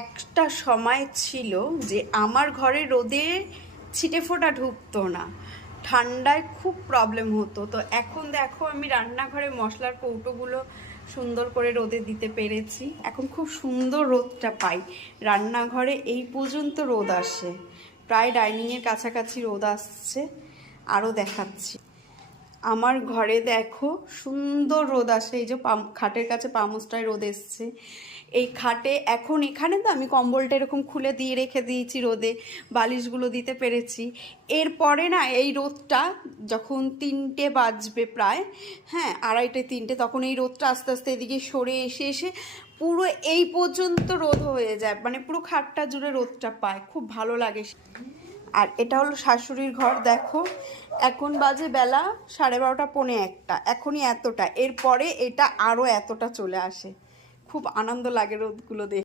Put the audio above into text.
একটা সময় ছিল যে আমার ঘরে রোদে ছিটে ফোঁটা ঢুকতো না, ঠান্ডায় খুব প্রবলেম হতো। তো এখন দেখো আমি রান্নাঘরে মশলার কৌটোগুলো সুন্দর করে রোদে দিতে পেরেছি, এখন খুব সুন্দর রোদটা পাই। রান্নাঘরে এই পর্যন্ত রোদ আসে, প্রায় ডাইনিংয়ের কাছাকাছি রোদ আসছে। আরও দেখাচ্ছি, আমার ঘরে দেখো সুন্দর রোদ আসে। এই যে খাটের কাছে পামোসটায় রোদ এসছে। এই খাটে এখন এখানে তো আমি কম্বলটা এরকম খুলে দিয়ে রেখে দিয়েছি, রোদে বালিশগুলো দিতে পেরেছি। এরপরে না এই রোদটা যখন 3টে বাজবে প্রায়, হ্যাঁ 2:30-3টে, তখন এই রোদটা আস্তে আস্তে এদিকে সরে এসে এসে পুরো এই পর্যন্ত রোদ হয়ে যায়, মানে পুরো খাটটা জুড়ে রোদটা পায়, খুব ভালো লাগে। আর এটা হলো শাশুড়ির ঘর। দেখো এখন বাজে বেলা 12:30, 1:45, এখনই এতটা, এরপরে এটা আরও এতটা চলে আসে। খুব আনন্দ লাগে রোদগুলো দেখে।